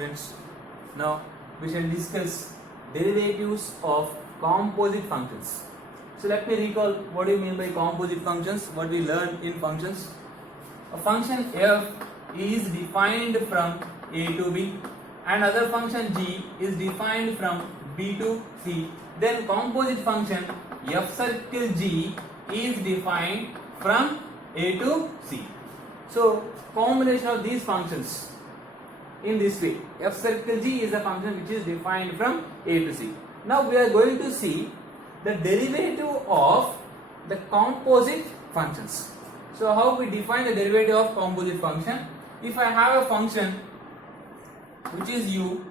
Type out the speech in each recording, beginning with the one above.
students. Now we shall discuss derivatives of composite functions. So let me recall what do you mean by composite functions, what we learned in functions. A function f is defined from a to b and other function g is defined from b to c. Then composite function f circle g is defined from a to c. So combination of these functions in this way, f circle g is a function which is defined from a to c. Now we are going to see the derivative of the composite functions. So how we define the derivative of composite function? If I have a function which is u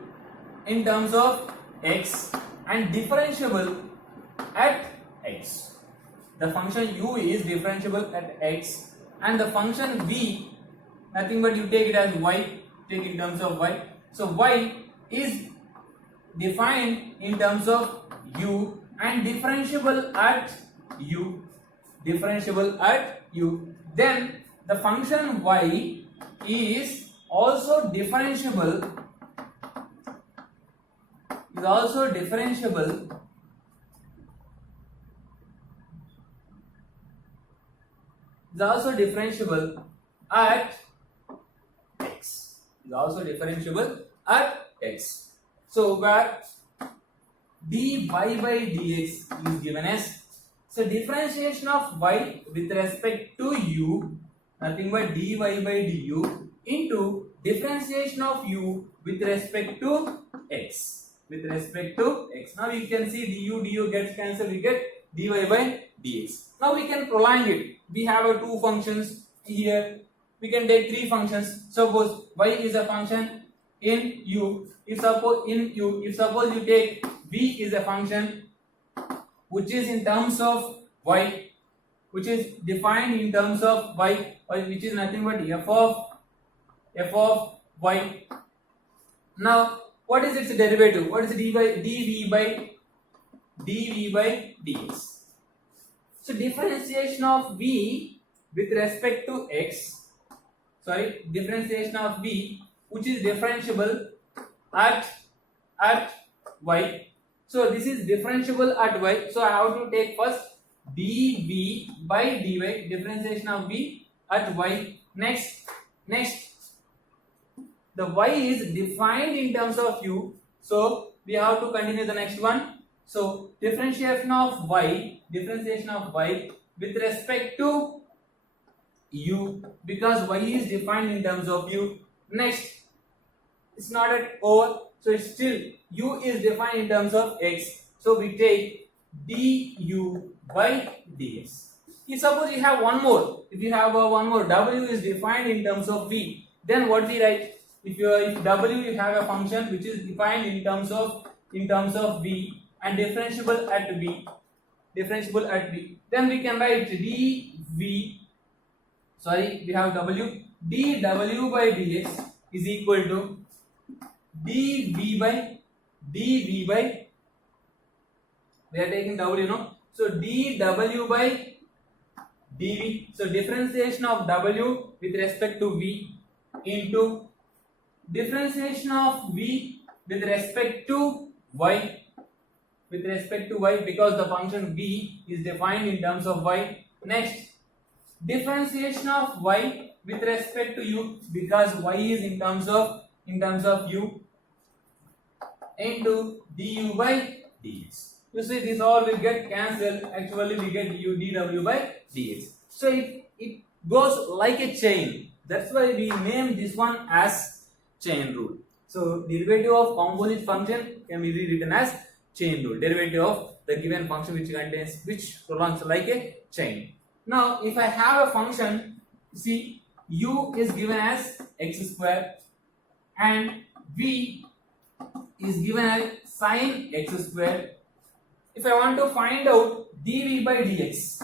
in terms of x and differentiable at x, the function u is differentiable at x, and the function v, nothing but you take it as y, take in terms of y. So y is defined in terms of u and differentiable at u, differentiable at u. Then the function y is also differentiable, at x, So where dy by dx is given as, so differentiation of y with respect to u, nothing but dy by du into differentiation of u with respect to x, Now you can see du gets cancelled, we get dy by dx. Now we can prolong it. We have two functions here. We can take three functions. Suppose y is a function in u. If suppose you take v is a function which is in terms of y, which is defined in terms of y, which is nothing but f of y. Now what is its derivative? What is dv by dx? So differentiation of v with respect to x, differentiation of v which is differentiable at y. So this is differentiable at y. So I have to take first dv by dy, differentiation of v at y. Next, the y is defined in terms of u. So we have to continue the next one. So differentiation of y with respect to u, because y is defined in terms of u. Next, it's not at over, so it's still u is defined in terms of x. So we take du by dx. If suppose you have one more, w is defined in terms of v, then what we write? If w you have a function which is defined in terms of v and differentiable at v, then we can write we have w, dw by dx is equal to dv by we are taking w, so dw by dv, so differentiation of w with respect to v into differentiation of v with respect to y, because the function v is defined in terms of y. Next, differentiation of y with respect to u, because y is in terms of u, into du by dx. You see this all will get cancelled. Actually we get dw by dx. So it goes like a chain. That's why we name this one as chain rule. So derivative of composite function can be rewritten as chain rule. Derivative of the given function which prolongs like a chain. Now if I have a function, see u is given as x square and v is given as sin x square. If I want to find out dv by dx,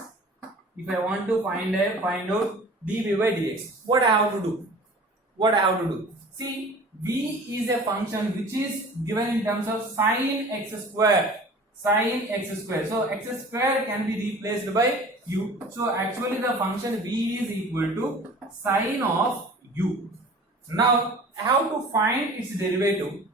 what I have to do? See, v is a function which is given in terms of sin x square. So x square can be replaced by u. So actually the function v is equal to sin of u. Now I have to find its derivative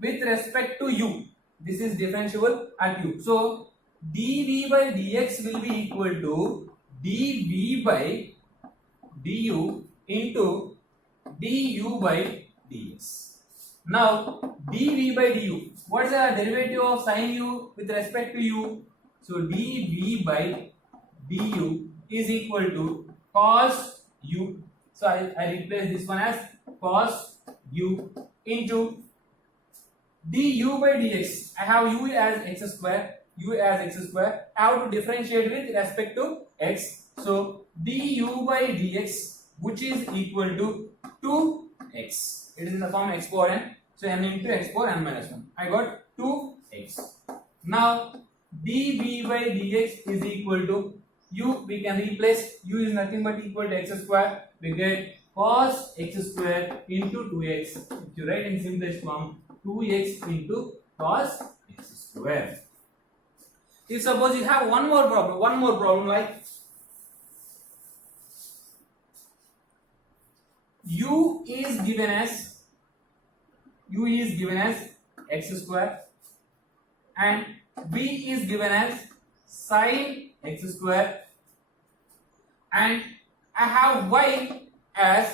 with respect to u. This is differentiable at u. So dv by dx will be equal to dv by du into du by dx. Now dv by du, what is the derivative of sin u with respect to u? So dv by du is equal to cos u. So I replace this one as cos u into du by dx. I have u as x square. I have to differentiate with respect to x. So du by dx, which is equal to 2x. It is in the form x power n. So n into x power n minus 1. I got 2x. Now dv by dx is equal to u. We can replace u is nothing but equal to x square. We get cos x square into 2x. If you write in simplest form, 2x into cos x square. If suppose you have one more problem like u is given as x square and v is given as sin x square and I have y as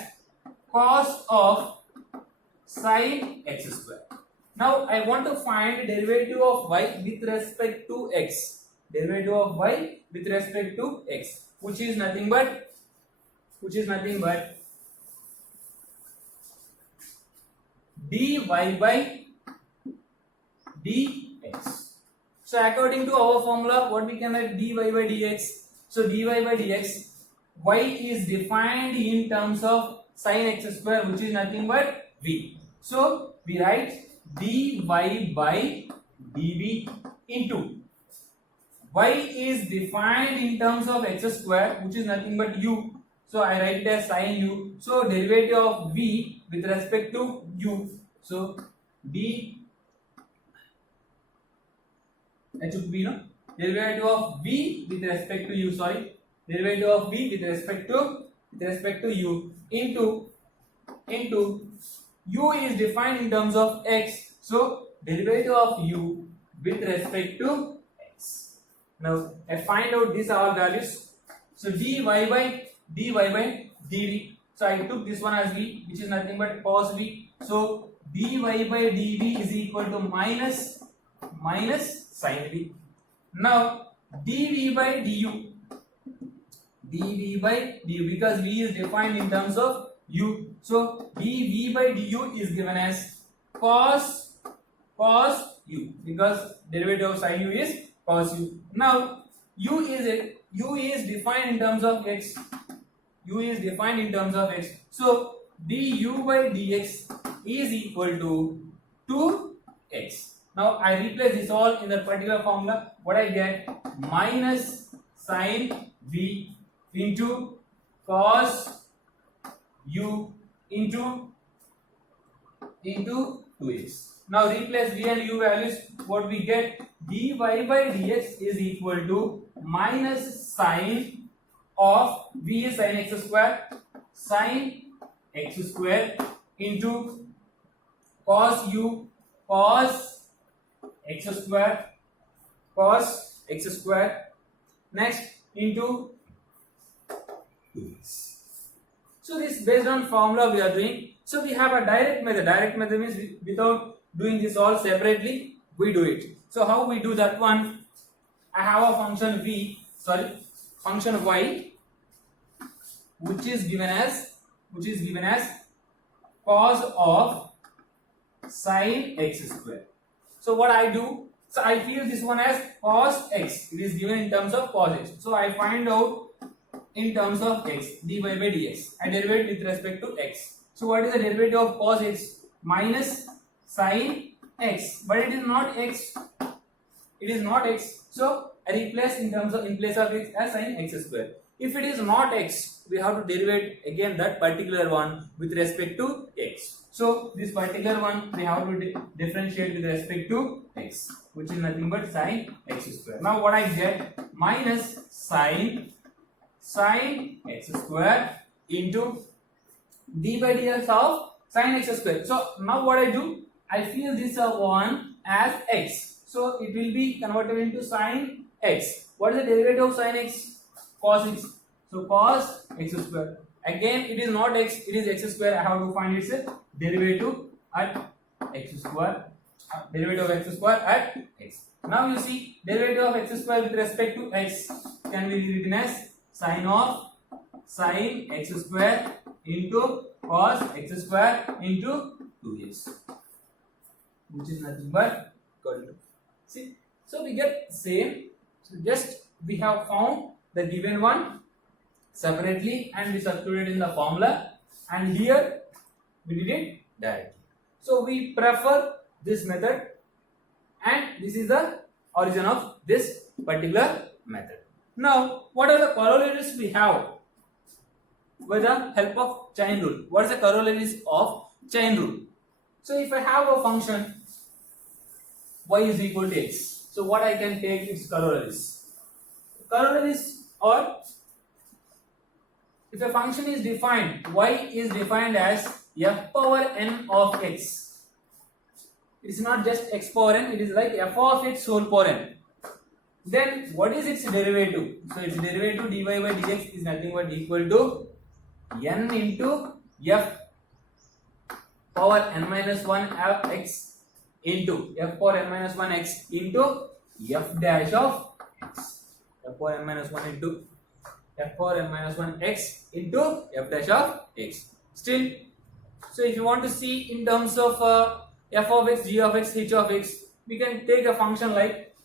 cos of sin x square. Now I want to find the derivative of y with respect to x. Which is nothing but dy by dx. So according to our formula, what we can write dy by dx. So dy by dx, y is defined in terms of sin x square, which is nothing but v. So we write dy by dv into y is defined in terms of x square, which is nothing but u. So I write it as sin u. So derivative of v with respect to u. So derivative of v with respect to u. Derivative of v with respect to u into u is defined in terms of x. So derivative of u with respect to x. Now I find out these all values. So dy by dv. So I took this one as v, which is nothing but cos v. So dy by dv is equal to minus sin v. Now dv by du, because v is defined in terms of u. So dv by du is given as cos u, because derivative of sin u is cos u. Now u is defined in terms of x. So du by dx is equal to 2x. Now I replace this all in the particular formula. What I get? Minus sin v into cos u into 2x. Now replace v and u values. What we get? dy by dx is equal to minus sin of v is sin x square into cos u cos x square next into 2x. So this based on formula we are doing. So we have a direct method. Direct method means without doing this all separately, we do it. So how we do that one? I have a function function y, which is given as cos of sin x square. So what I do? So I feel this one as cos x. It is given in terms of cos x. So I find out in terms of x, dy by dx. I derivate with respect to x. So what is the derivative of cos x? Minus sin x. But it is not x. So I replace in place of x as sin x square. If it is not x, we have to derivate again that particular one with respect to x. So this particular one we have to differentiate with respect to x, which is nothing but sin x square. Now what I get? Minus sin x square into d by dx of sin x square. So now what I do, I fill this one as x. So it will be converted into sin x. What is the derivative of sin x? Cos x. So cos x square. Again it is not x, it is x square. I have to find its derivative at x square. Derivative of x square at x. Now you see derivative of x square with respect to x can be written as sin of sin x square into cos x square into 2x, which is nothing but equal to. See, so we get same. So just we have found the given one separately and we substituted in the formula, and here we did it directly. So we prefer this method, and this is the origin of this particular method. Now, what are the corollaries we have with the help of chain rule? What is the corollaries of chain rule? So if I have a function y is equal to x, so what I can take its corollaries? Corollaries are, if a function is defined, y is defined as f power n of x. It is not just x power n, it is like f of x whole power n. Then what is its derivative? So its derivative dy by dx is nothing but equal to n into f power n minus 1 of x into f power n minus 1 x into f dash of x. F power n minus 1 into f power n minus 1 x into f dash of x. Still, so if you want to see in terms of f of x, g of x, h of x, we can take a function like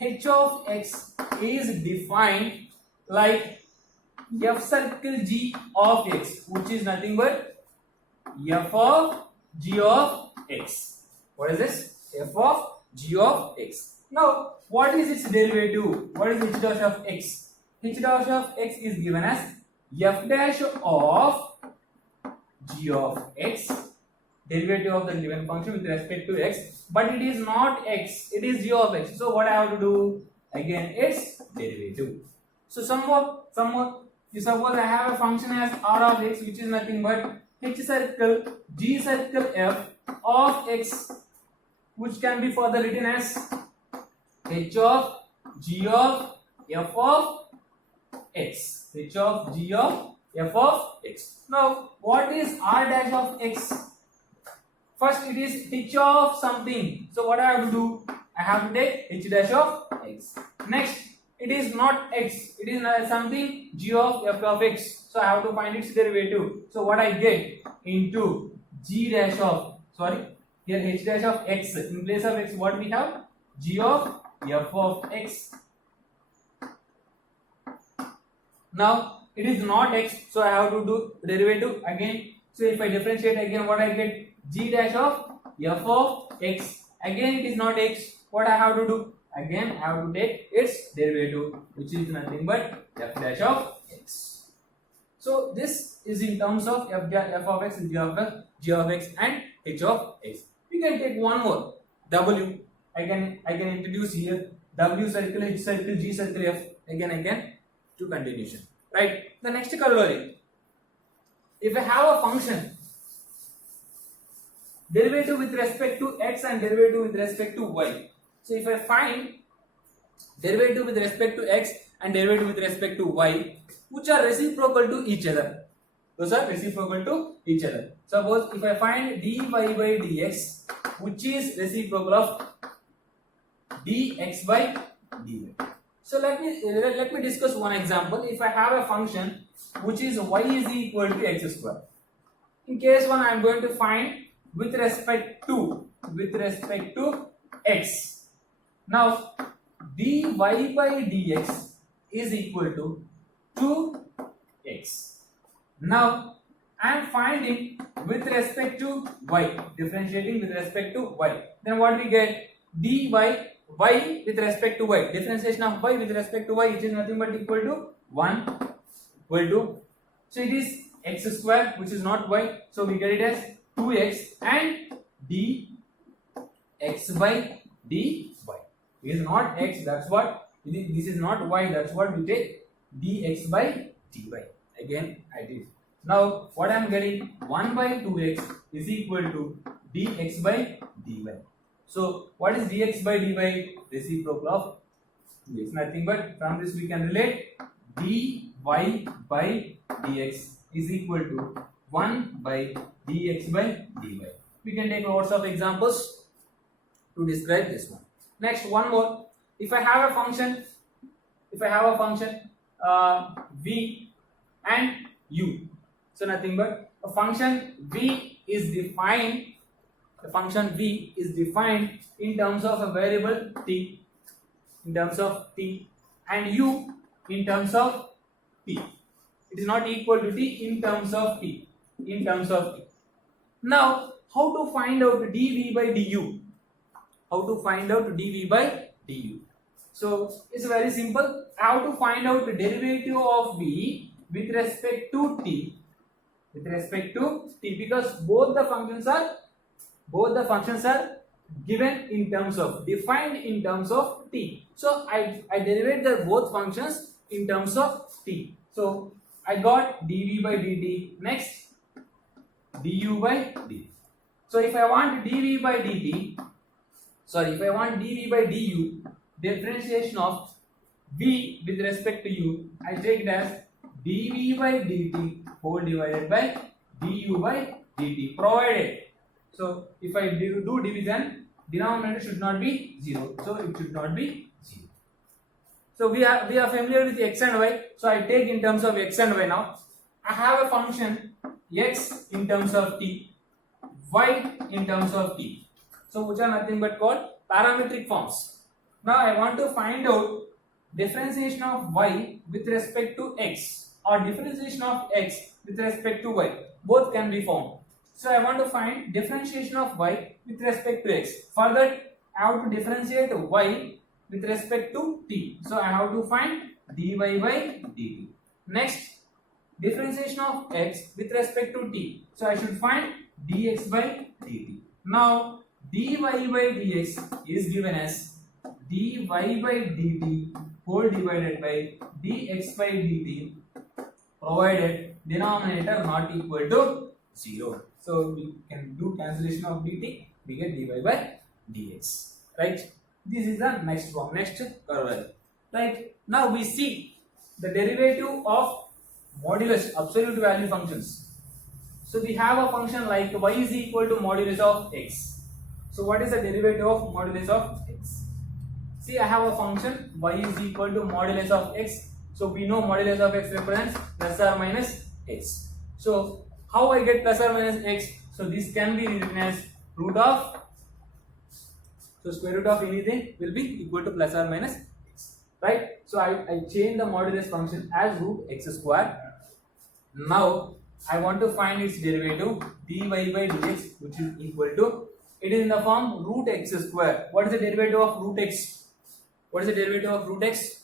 h of x is defined like f circle g of x, which is nothing but f of g of x. What is this? F of g of x. Now, what is its derivative? What is h dash of x? H dash of x is given as f dash of g of x, derivative of the given function with respect to x, but it is not x, it is g of x. So what I have to do? Again, its derivative. So somewhat, you suppose I have a function as r of x, which is nothing but h circle g circle f of x, which can be further written as h of g of f of x, h of g of f of x. Now, what is r dash of x? First, it is h of something. So, what I have to do? I have to take h dash of x. Next, it is not x. It is something g of f of x. So, I have to find its derivative. So, what I get into g dash of, here h dash of x. In place of x, what we have? G of f of x. Now, it is not x, so I have to do derivative again. So if I differentiate again, what I get? G dash of f of x. Again, it is not x. What I have to do? Again, I have to take its derivative, which is nothing but f dash of x. So this is in terms of f of x, g of x, and h of x. We can take one more, w. I can introduce here w circle, h circle, g circle, f. Again to continuation. Right. The next corollary. If I have a function, derivative with respect to x and derivative with respect to y. So if I find derivative with respect to x and derivative with respect to y, which are reciprocal to each other. Those are reciprocal to each other. Suppose if I find dy by dx, which is reciprocal of dx by dy. So let me discuss one example. If I have a function which is y is equal to x square. In case 1, I am going to find with respect to x. Now dy by dx is equal to 2x. Now I am finding with respect to y, differentiating with respect to y. Then what we get? Dy y with respect to y, differentiation of y with respect to y, which is nothing but equal to 1 equal to, so it is x square, which is not y, so we get it as 2x and dx by dy. It is not x, that's what, this is not y, that's what we take dx by dy. Again I did Now what I am getting, 1 by 2x is equal to dx by dy. So what is dx by dy? Reciprocal of dx. Nothing but from this we can relate dy by dx is equal to 1 by dx by dy. We can take lots of examples to describe this one. Next, one more. If I have a function v and u, so nothing but a function v is defined. The function v is defined in terms of a variable t, and u in terms of t. It is not equal to t in terms of t. Now, how to find out dv by du? So it's very simple. How to find out the derivative of v with respect to t? Because both the functions are given in terms of, defined in terms of t. So I derivate the both functions in terms of t. So I got dv by dt. Next, du by dt. So if I want dv by du, differentiation of v with respect to u, I take it as dv by dt whole divided by du by dt, provided. So if I do division, denominator should not be 0. So it should not be 0. So we are familiar with x and y. So I take in terms of x and y now. I have a function x in terms of t, y in terms of t. So which are nothing but called parametric forms. Now I want to find out differentiation of y with respect to x or differentiation of x with respect to y. Both can be found. So I want to find differentiation of y with respect to x. For that I have to differentiate y with respect to t. So I have to find dy by dt. Next, differentiation of x with respect to t. So I should find dx by dt. Now dy by dx is given as dy by dt whole divided by dx by dt, provided denominator not equal to 0. So we can do cancellation of dt, we get dy by dx. Right? This is the next form, next curve. Right? Now we see the derivative of modulus, absolute value functions. So we have a function like y is equal to modulus of x. So what is the derivative of modulus of x? See, I have a function y is equal to modulus of x. So we know modulus of x represents plus or minus x. So how I get plus or minus x? So this can be written as root of, so square root of anything will be equal to plus or minus x. Right? So I change the modulus function as root x square. Now I want to find its derivative dy by dx, which is equal to, it is in the form root x square. What is the derivative of root x?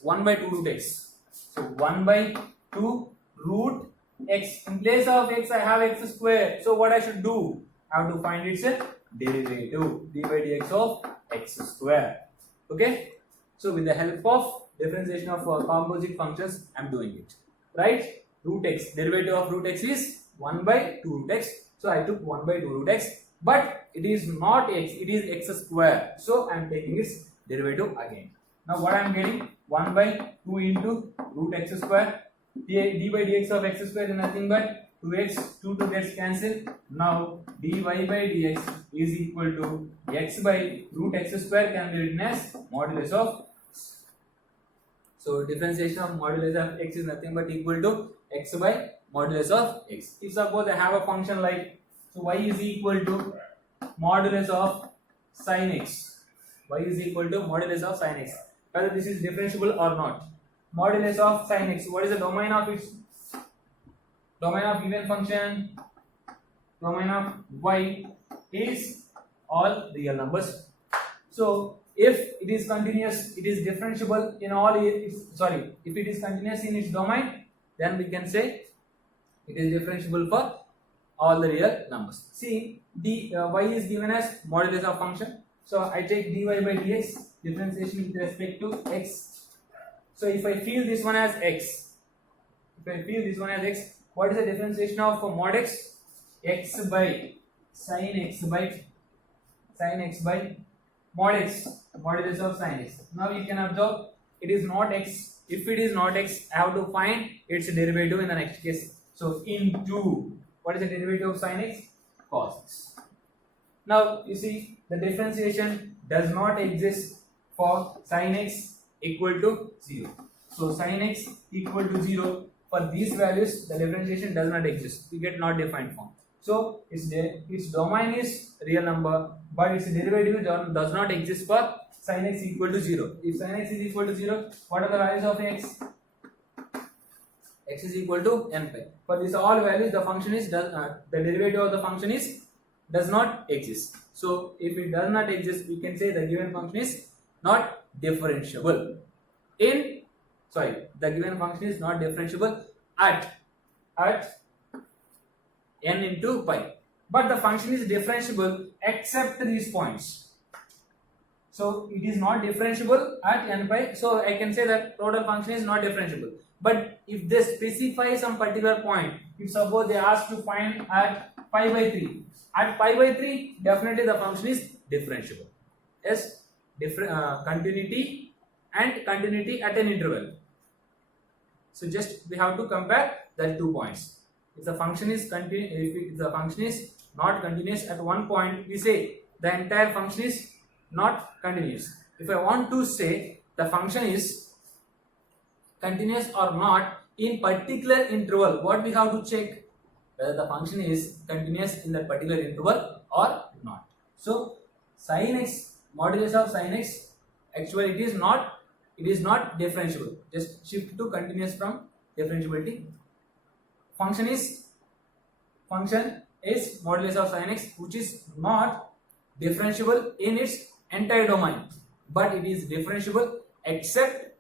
1 by 2 root x. So 1 by 2 root x. In place of x I have x square. So what I should do? I have to find its derivative, dy by dx of x square. Okay. So with the help of differentiation of composite functions, I am doing it. Right? Root x, derivative of root x is 1 by 2 root x. So I took 1 by 2 root x, but it is not x, it is x square. So I am taking its derivative again. Now what I am getting? 1 by 2 into root x square. D by dx of x square is nothing but 2x, 2 gets cancelled. Now dy by dx is equal to x by root x square can be written as modulus of. So differentiation of modulus of x is nothing but equal to x by modulus of x. If suppose I have a function like, so y is equal to modulus of sin x. Y is equal to modulus of sin x. Whether this is differentiable or not. Modulus of sin x. What is the domain of its? Domain of given function. Domain of y is all real numbers. So if it is continuous, it is differentiable in all its, if it is continuous in its domain, then we can say it is differentiable for all the real numbers. See, y is given as modulus of function. So I take dy by dx, differentiation with respect to x. So if I feel this one as x, what is the differentiation of mod x? X by sin x by mod x, modulus of sin x. Now you can observe it is not x. If it is not x, I have to find its derivative in the next case. So into, what is the derivative of sin x? Cos x. Now you see the differentiation does not exist for sin x equal to 0. So sin x equal to 0, for these values the differentiation does not exist. We get not defined form. So its domain is real number, but its derivative does not exist for sin x equal to 0. If sin x is equal to 0, what are the values of x? X is equal to n pi. For these all values, the function is the derivative of the function is does not exist. So if it does not exist, we can say the given function is not differentiable. The given function is not differentiable at n into pi. But the function is differentiable except these points. So it is not differentiable at n pi. So I can say that total function is not differentiable. But if they specify some particular point, if suppose they ask to find at pi by 3, at pi by 3, definitely the function is differentiable. Yes, continuity and continuity at an interval. So just we have to compare the 2 points. If the function is if the function is not continuous at one point, we say the entire function is not continuous. If I want to say the function is continuous or not in particular interval, what we have to check? Whether the function is continuous in that particular interval or not. So sin x, modulus of sin x, actually it is not differentiable. Just shift to continuous from differentiability. Function is modulus of sin x, which is not differentiable in its entire domain, but it is differentiable except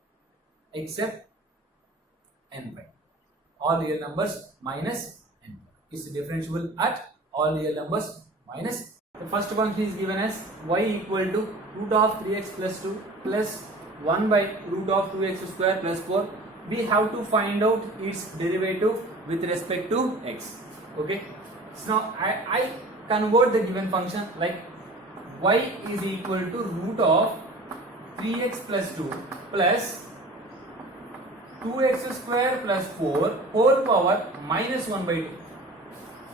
n pi, all real numbers minus n pi. Is differentiable at all real numbers minus. The first function is given as y equal to root of 3x plus 2 plus 1 by root of 2x square plus 4. We have to find out its derivative with respect to x. Okay, so now I convert the given function like y is equal to root of 3x plus 2 plus 2x square plus 4 whole power minus 1 by 2.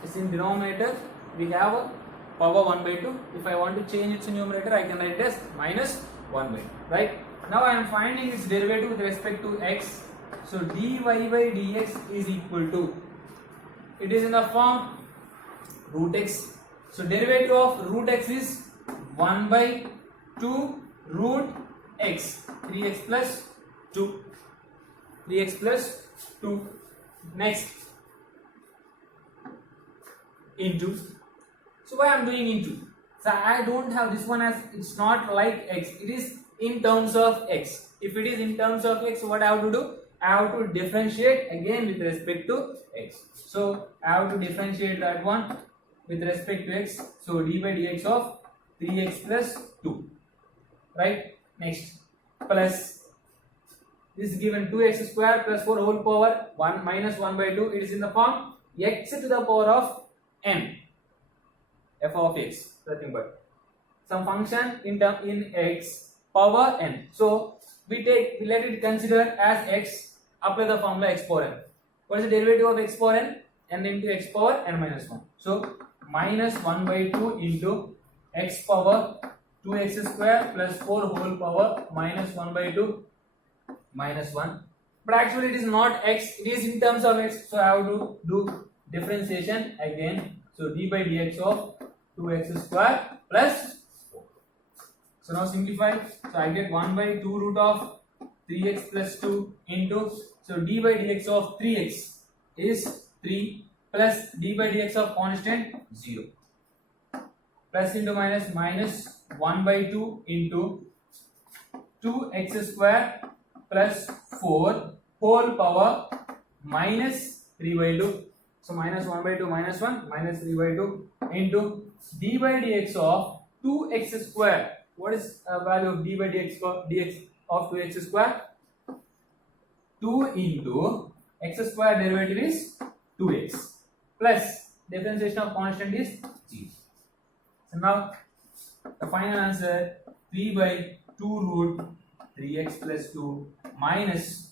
It's in denominator, we have a power 1 by 2. If I want to change its numerator, I can write as minus 1 by 2. Right? Now I am finding its derivative with respect to x. So dy by dx is equal to, it is in the form root x. So derivative of root x is 1 by 2 root x, 3x plus 2. 3x plus 2. Next, into. So why I am doing into? So I don't have this one as, it's not like x, it is in terms of x. If it is in terms of x, what I have to do? I have to differentiate again with respect to x. So I have to differentiate that one with respect to x. So d by dx of 3x plus 2. Right? Next, plus this is given 2x square plus 4 whole power 1 minus 1 by 2. It is in the form x to the power of n, f of x, nothing but some function in x power n. So we let it consider as x, apply the formula x power n. What is the derivative of x power n? N into x power n minus 1. So minus 1 by 2 into x power 2x square plus 4 whole power minus 1 by 2 minus 1. But actually it is not x, it is in terms of x. So I have to do differentiation again. So d by dx of 2x square plus 4. So now simplify. So I get 1 by 2 root of 3x plus 2 into, so d by dx of 3x is 3 plus d by dx of constant 0. Plus into minus, minus 1 by 2 into 2x square plus 4 whole power minus 3 by 2. So minus 1 by 2 minus 1 minus 3 by 2 into d by dx of 2x square. What is value of d by dx of 2x square? 2 into x square derivative is 2x plus differentiation of constant is 0. So now the final answer 3 by 2 root 3x plus 2 minus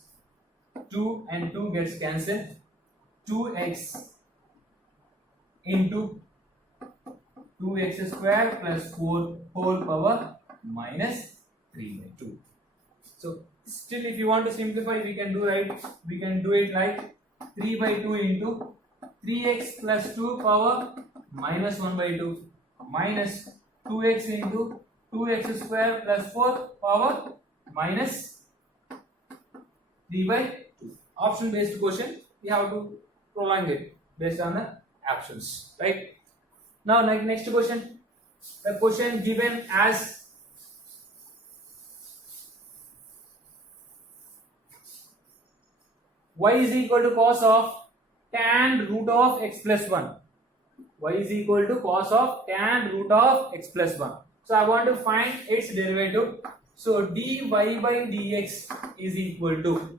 2 and 2 gets cancelled, 2x into 2x square plus 4 whole power minus 3 by 2. So still if you want to simplify we can do it like 3 by 2 into 3x plus 2 power minus 1 by 2 minus 2x into 2x square plus 4 power minus 3 by 2. Option based question, we have to prolong it based on the options, right? Now next question, the question given as y is equal to cos of tan root of x plus 1. Y is equal to cos of tan root of x plus 1. So I want to find its derivative. So dy by dx is equal to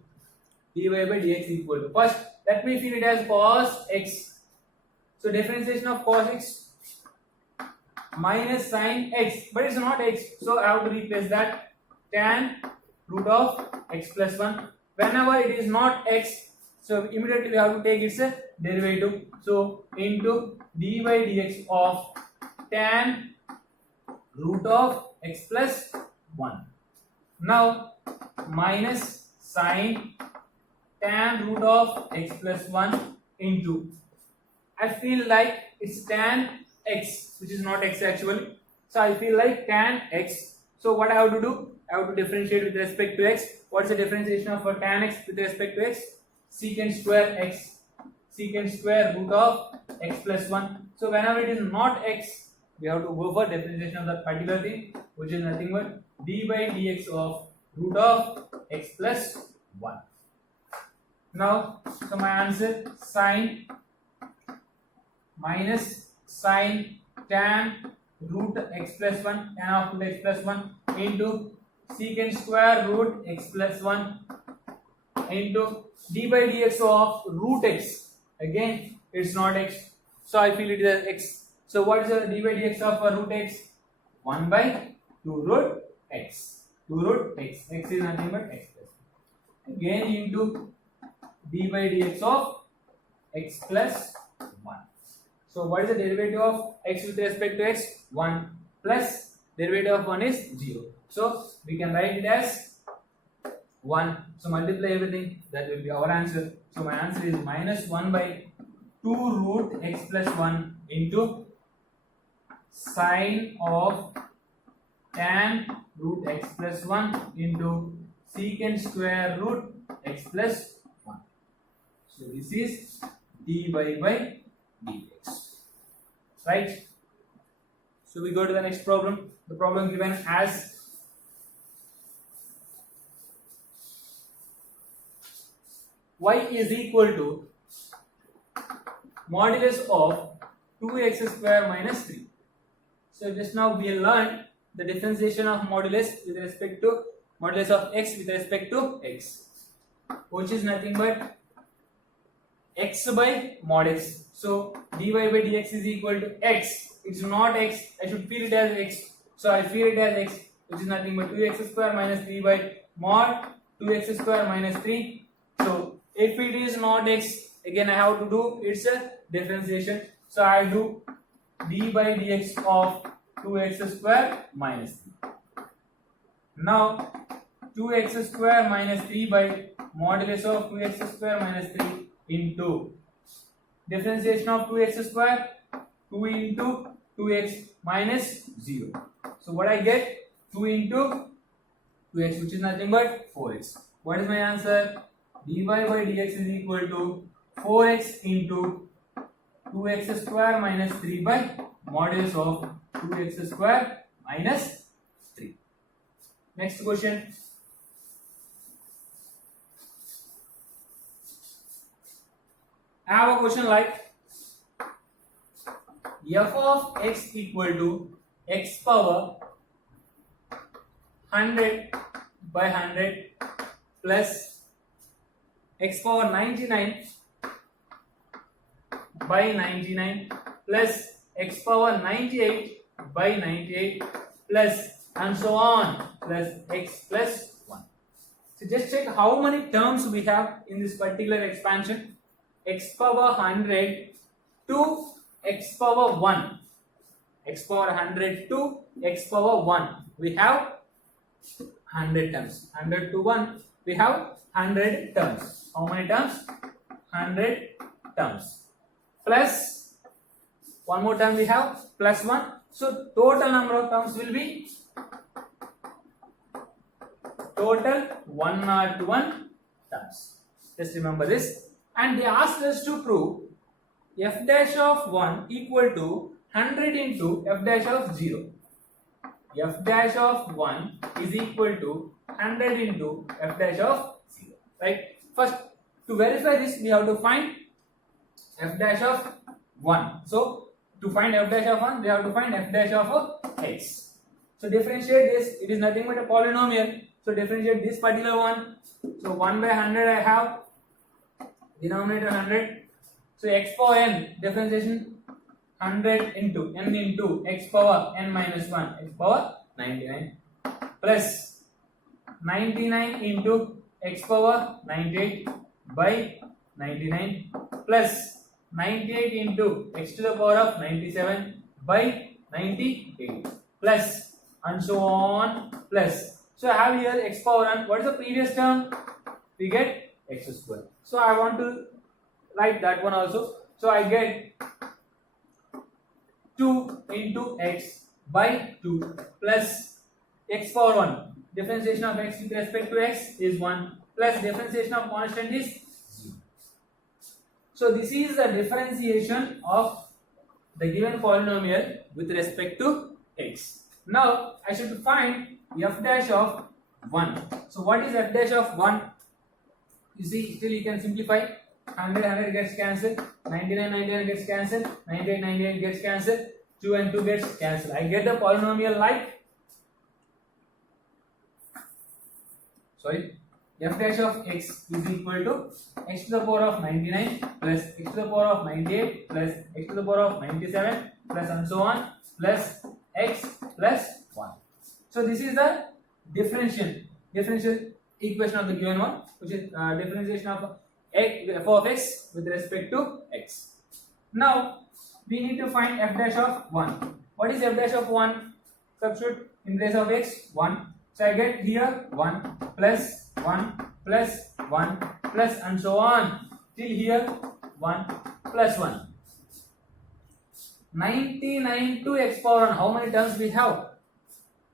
first let me feel it as cos x. So differentiation of cos x minus sin x, but it's not x, so I have to replace that tan root of x plus 1. Whenever it is not x, so immediately we have to take its derivative. So into dy by dx of tan root of x plus 1. Now minus sin tan root of x plus 1 into, I feel like it's tan x, which is not x actually. So I feel like tan x. So what I have to do? I have to differentiate with respect to x. What's the differentiation of tan x with respect to x? Secant square x, secant square root of x plus 1. So whenever it is not x, we have to go for differentiation of that particular thing, which is nothing but d by dx of root of x plus 1. Now, so my answer sin minus sin tan root x plus 1, tan of root x plus 1 into secant square root x plus 1 into d by dx of root x. Again, it's not x, so I feel it is x. So what is the d by dx of root x? 1 by 2 root x. 2 root x. X is nothing but x plus 1. Again into d by dx of x plus 1. So what is the derivative of x with respect to x? 1 plus derivative of 1 is 0. So we can write it as 1. So multiply everything, that will be our answer. So my answer is minus 1 by 2 root x plus 1 into sine of tan root x plus 1 into secant square root x plus 1. So this is dy by dx, right? So we go to the next problem. The problem given as y is equal to modulus of 2x square minus 3. So just now we learned the differentiation of modulus with respect to modulus of x with respect to x, which is nothing but x by mod x. So dy by dx is equal to x. It's not x, I should feel it as x. So I feel it as x, which is nothing but 2x square minus 3 by mod 2x square minus 3. So if it is not x, again I have to do its a differentiation. So I do d by dx of 2x square minus 3. Now 2x square minus 3 by modulus of 2x square minus 3 into differentiation of 2x square, 2 into 2x minus 0. So what I get? 2 into 2x, which is nothing but 4x. What is my answer? dy by dx is equal to 4x into 2x square minus 3 by modulus of 2x square minus 3. Next question. I have a question like f of x equal to x power 100 by 100 plus x power 99 by 99 plus x power 98 by 98 plus and so on plus x plus 1. So just check how many terms we have in this particular expansion. X power 100 to x power 1. X power 100 to x power 1. We have 100 terms. 100 to 1. We have 100 terms. How many terms? 100 terms. Plus one more term we have plus 1. So total number of terms will be total 101 terms. Just remember this. And they asked us to prove f dash of 1 equal to 100 into f dash of 0. F dash of 1 is equal to 100 into f dash of 0. Right? First, to verify this, we have to find f dash of 1. So, to find f dash of 1, we have to find f dash of x. So, differentiate this. It is nothing but a polynomial. So, differentiate this particular one. So, 1 by 100 I have, denominator 100. So, x power n, differentiation 100 into n into x power n minus 1, x power 99 plus 99 into x power 98 by 99 plus 98 into x to the power of 97 by 98 plus and so on plus. So I have here x power n. What is the previous term? We get x square. So I want to write that one also. So I get 2 into x by 2 plus x power 1. Differentiation of x with respect to x is 1 plus differentiation of constant is 0. So this is the differentiation of the given polynomial with respect to x. Now I should find f dash of 1. So what is f dash of 1? You see, still you can simplify. 100 gets cancelled, 99 gets cancelled, 98 gets cancelled, 2 and 2 gets cancelled. I get the polynomial like, f dash of x is equal to x to the power of 99 plus x to the power of 98 plus x to the power of 97 plus and so on plus x plus 1. So this is the differential equation of the given one, which is differentiation of f of x with respect to x. Now we need to find f dash of 1. What is f dash of 1? Substitute in place of x 1. So I get here 1 plus 1 plus 1 plus and so on till here 1 plus 1. 99 to x power 1. How many terms we have?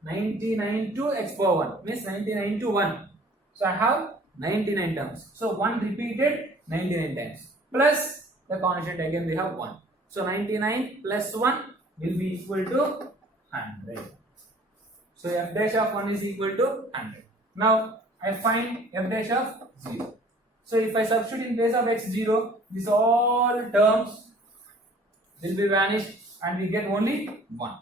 99 to x power 1 means 99 to 1. So I have 99 terms. So 1 repeated 99 times plus the constant, again we have 1. So 99 plus 1 will be equal to 100. So f dash of 1 is equal to 100. Now I find f dash of 0. So if I substitute in place of x 0, these all terms will be vanished and we get only 1.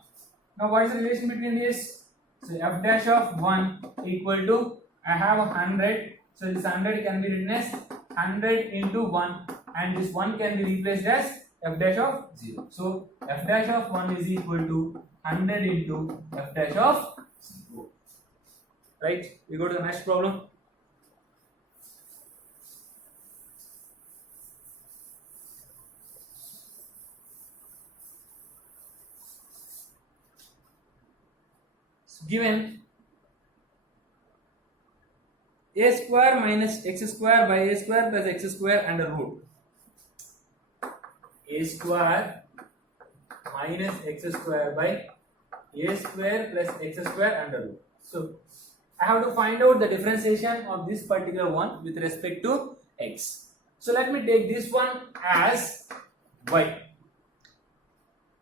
Now what is the relation between this? So f dash of 1 equal to, I have 100. So this 100 can be written as 100 into 1 and this 1 can be replaced as f dash of 0. So f dash of 1 is equal to 100 into f dash of 0. Right? We go to the next problem. So given a square minus x square by a square plus x square under root. A square minus x square by a square plus x square under root. So I have to find out the differentiation of this particular one with respect to x. So let me take this one as y.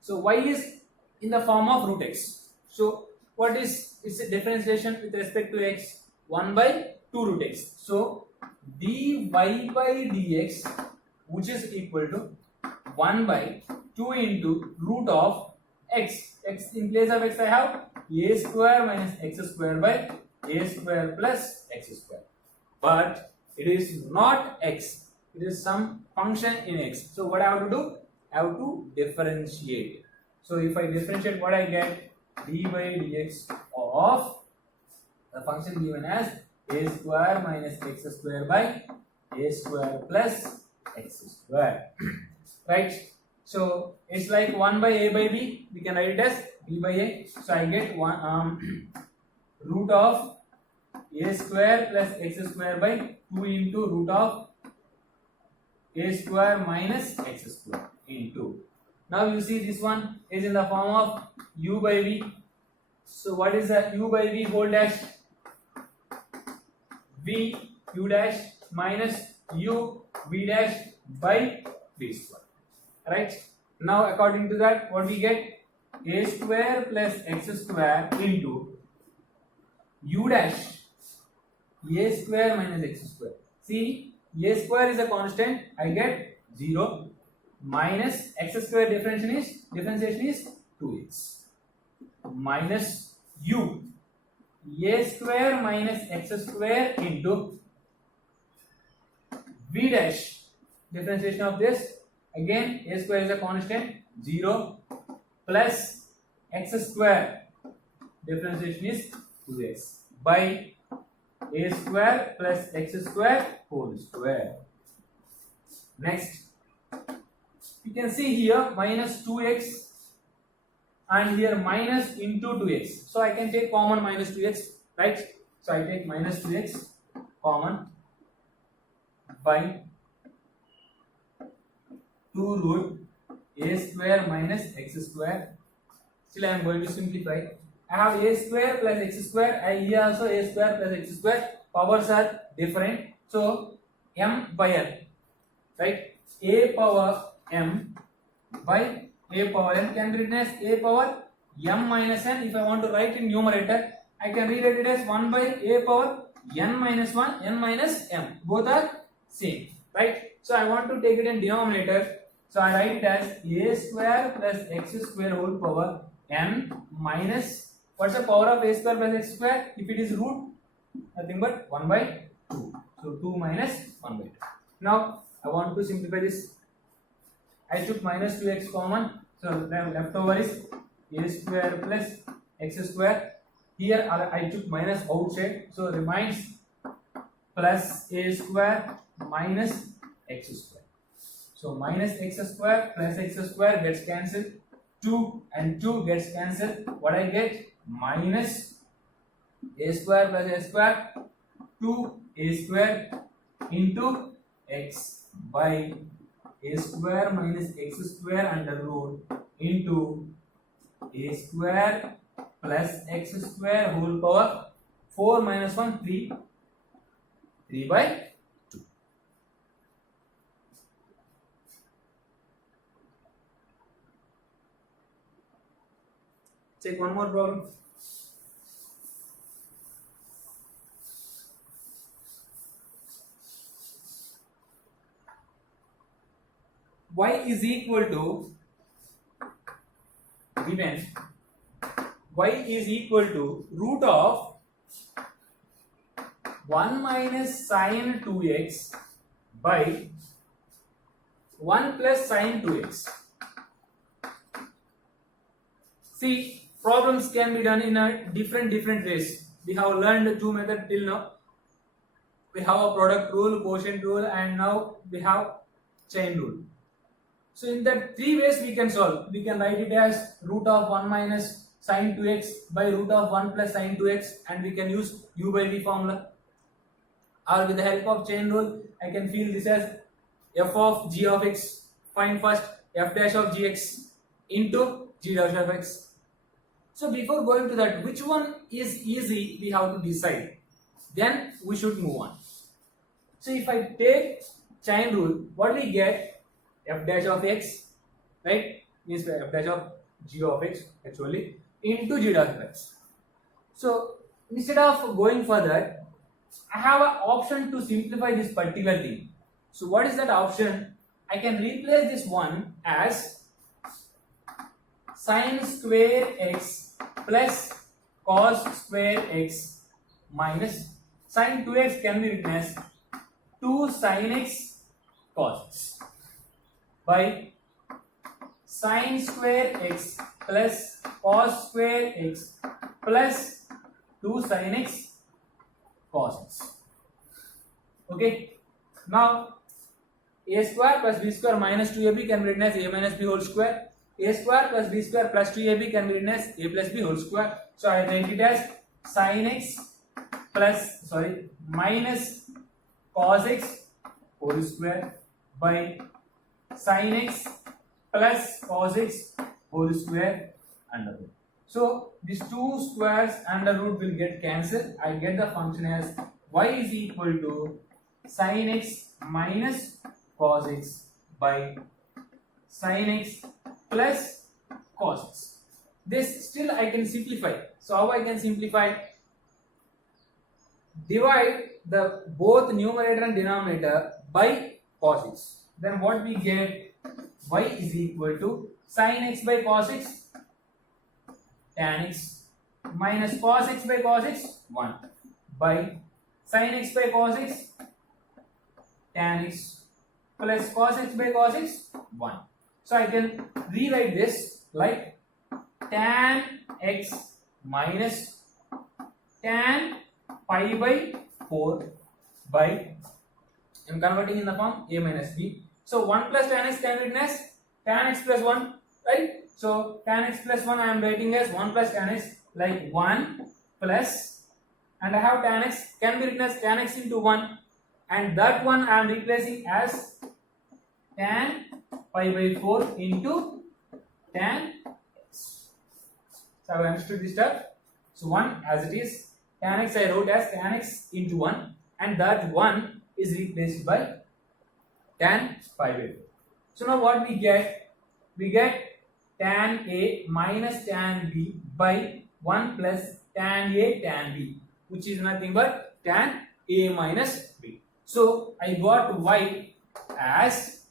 So y is in the form of root x. So what is its differentiation with respect to x? 1 by 2 root x. So dy by dx, which is equal to 1 by 2 into root of x. X in place of x I have a square minus x square by a square plus x square. But it is not x. It is some function in x. So what I have to do? I have to differentiate. So if I differentiate, what I get? D by dx of the function given as a square minus x square by a square plus x square. Right? So it's like 1 by a by b. We can write it as b by a. So I get root of a square plus x square by 2 into root of a square minus x square into. Now you see this one is in the form of u by v. So what is the u by v whole dash? V u dash minus u v dash by v square. Right? Now according to that, what we get? A square plus x square into u dash a square minus x square. See, a square is a constant, I get 0 minus x square differentiation is 2x minus u a square minus x square into v dash differentiation of this, again a square is a constant, 0 plus x square differentiation is 2x by a square plus x square whole square. Next, you can see here minus 2x and here minus into 2x. So I can take common minus 2x, right? So I take minus 2x common by 2 root a square minus x square. Still I am going to simplify. I have a square plus x square. I here also a square plus x square. Powers are different. So m by n, right? A power m by a power n can be written as a power m minus n. If I want to write in numerator, I can rewrite it as 1 by a power n minus 1, n minus m. Both are same, right? So I want to take it in denominator. So I write it as a square plus x square whole power n minus, what's the power of a square plus x square? If it is root, nothing but 1 by 2. So 2 minus 1 by 2. Now I want to simplify this. I took minus 2x common. So left over is a square plus x square. Here I took minus outside. So remains plus a square minus x square. So minus x square plus x square gets cancelled. 2 and 2 gets cancelled. What I get? Minus a square plus a square 2a square into x by a square minus x square under root into a square plus x square whole power 4 minus 1 3 by 2. Take one more problem. Y is equal to, given y is equal to root of 1 minus sine 2x by 1 plus sine 2x. See, problems can be done in a different ways. We have learned two methods till now. We have a product rule, quotient rule, and now we have chain rule. So in that three ways we can solve. We can write it as root of 1 minus sine 2x by root of 1 plus sine 2x, and we can use u by v formula. Or with the help of chain rule, I can feel this as f of g of x. Find first f dash of gx into g dash of x. So before going to that, which one is easy, we have to decide. Then we should move on. So if I take chain rule, what we get? F dash of x, right, means f dash of g of x actually into g dash of x. So instead of going further, I have an option to simplify this particular thing. So what is that option? I can replace this one as sine square x plus cos square x minus sine 2x can be written as 2 sine x cos x by sin square x plus cos square x plus 2 sin x cos x. Okay. Now a square plus b square minus 2ab can be written as a minus b whole square. A square plus b square plus 2ab can be written as a plus b whole square. So I write it as sin x minus cos x whole square by sin x plus cos x whole square under root. So these two squares under root will get cancelled. I get the function as y is equal to sin x minus cos x by sin x plus cos x. This still I can simplify. So how I can simplify? Divide the both numerator and denominator by cos x. Then what we get? Y is equal to sin x by cos x tan x minus cos x by cos x 1 by sin x by cos x tan x plus cos x by cos x 1. So I can rewrite this like tan x minus tan pi by 4 by, I am converting in the form a minus b. So 1 plus tan x can be written as tan x plus 1, right? So tan x plus 1 I am writing as 1 plus tan x, like 1 plus, and I have tan x can be written as tan x into 1, and that one I am replacing as tan pi by 4 into tan x. So I have understood this stuff. So 1 as it is, tan x I wrote as tan x into 1, and that 1 is replaced by tan pi by 4. So now what we get? We get tan A minus tan B by 1 plus tan A tan B, which is nothing but tan A minus B. So I got y as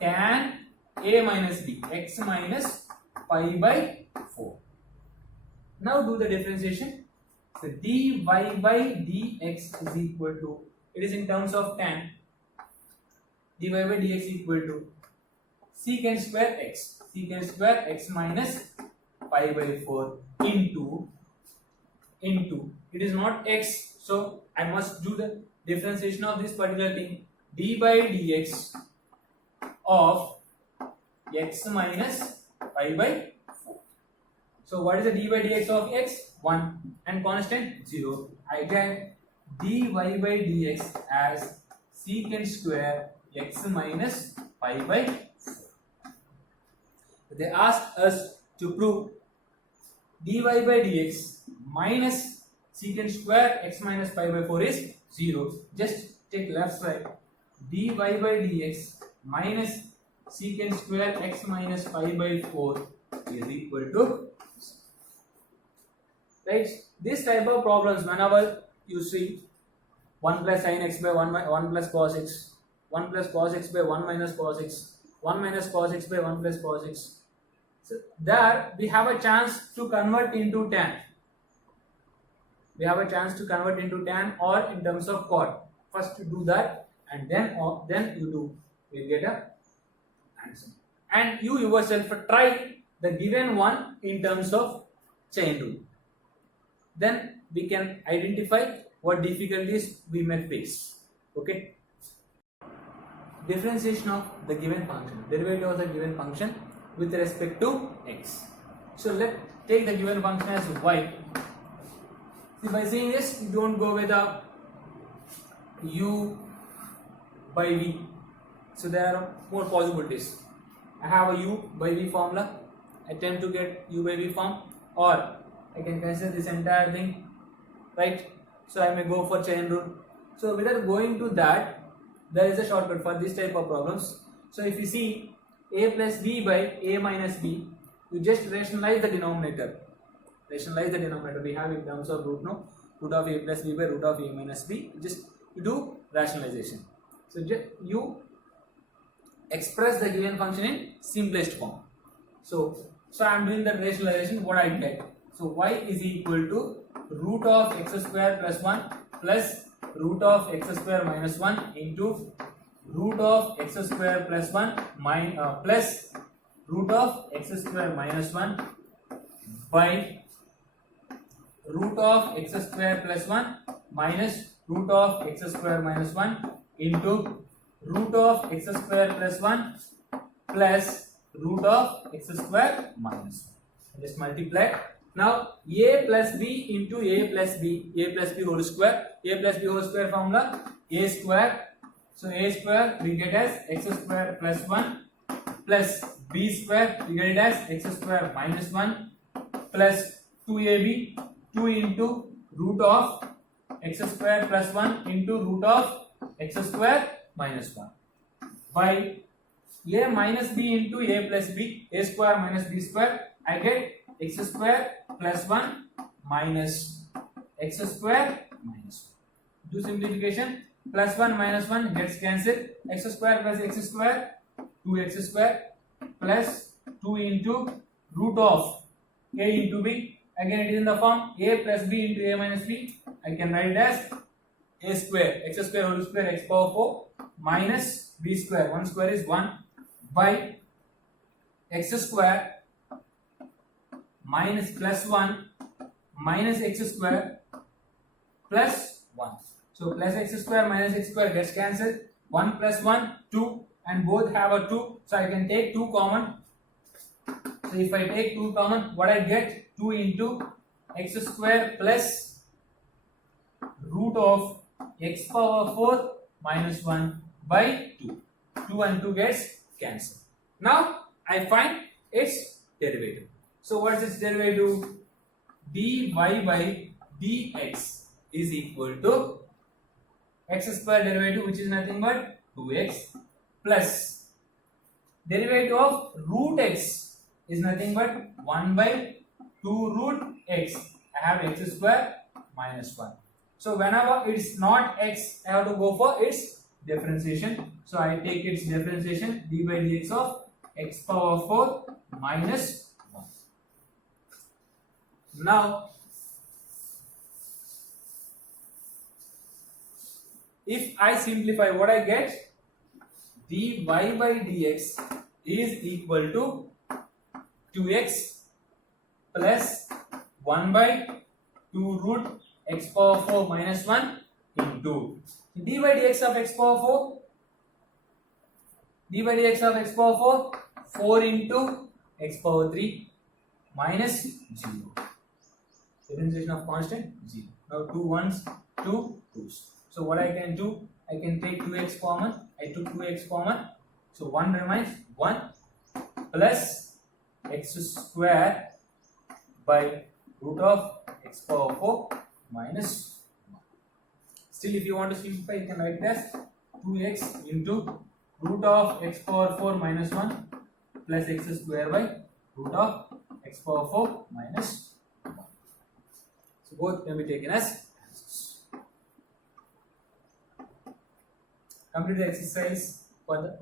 tan A minus B, x minus pi by 4. Now do the differentiation. So dy by dx is equal to, it is in terms of tan, dy by dx equal to secant square x minus pi by 4 into, it is not x, so I must do the differentiation of this particular thing, d by dx of x minus pi by 4. So what is the d by dx of x? 1, and constant 0. I get dy by dx as secant square x minus pi by 4. They asked us to prove dy by dx minus secant square x minus pi by 4 is 0. Just take left side, dy by dx minus secant square x minus pi by 4 is equal to, right? This type of problems, whenever you see 1 plus sin x by 1 plus cos x, 1 plus cos x by 1 minus cos x, 1 minus cos x by 1 plus cos x, so there we have a chance to convert into tan. We have a chance to convert into tan or in terms of cot. First you do that, and then you get a answer. And you yourself try the given one in terms of chain rule. Then we can identify what difficulties we may face. Okay. Differentiation of the given function, derivative of the given function with respect to x. So let's take the given function as y. See, by saying this, you don't go with a u by v. So there are more possibilities. I have a u by v formula. I tend to get u by v form, or I can consider this entire thing, right? So I may go for chain rule. So without going to that, there is a shortcut for this type of problems. So if you see a plus b by a minus b, you just rationalize the denominator. Rationalize the denominator. We have in terms of root, no? Root of a plus b by root of a minus b. Just you do rationalization. So you express the given function in simplest form. So I am doing the rationalization. What I get? So y is equal to root of x square plus 1 plus root of x square minus 1 into root of x square plus 1 plus root of x square minus 1 by root of x square plus 1 minus root of x square minus 1 into root of x square plus 1 plus root of x square minus 1. Just multiply. Now a plus b into a plus b whole square. A plus b whole square formula a square. So a square we get as x square plus 1 plus b square we get it as x square minus 1 plus 2ab 2 into root of x square plus 1 into root of x square minus 1 by a minus b into a plus b, a square minus b square. I get x square plus 1 minus x square minus 1. Do simplification. Plus 1 minus 1 gets cancelled. X square plus x square 2x square plus 2 into root of a into b. Again it is in the form a plus b into a minus b. I can write it as a square, x square whole square x power 4 minus b square, 1 square is 1 by x square minus plus 1 minus x square plus 1. So plus x square minus x square gets cancelled. 1 plus 1 2 and both have a 2. So I can take 2 common. So if I take 2 common, what I get 2 into x square plus root of x power 4 minus 1 by 2. 2 and 2 gets cancelled. Now I find its derivative. So what is its derivative? dy by dx is equal to x square derivative, which is nothing but 2x, plus derivative of root x is nothing but 1 by 2 root x. I have x square minus 1. So whenever it's not x, I have to go for its differentiation. So I take its differentiation, d by dx of x power 4 minus 1. Now if I simplify, what I get? dy by dx is equal to 2x plus 1 by 2 root x power 4 minus 1 into dy by dx of x power 4, dy by dx of x power 4, 4 into x power 3 minus 0. Differentiation of constant 0. Now 2 1s, 2 2s. So what I can do, I can take 2x common. I took 2x common. So 1 remains 1 plus x square by root of x power 4 minus 1. Still, if you want to simplify, you can write it as 2x into root of x power 4 minus 1 plus x square by root of x power 4 minus 1. So both can be taken as answers. Complete the exercise further.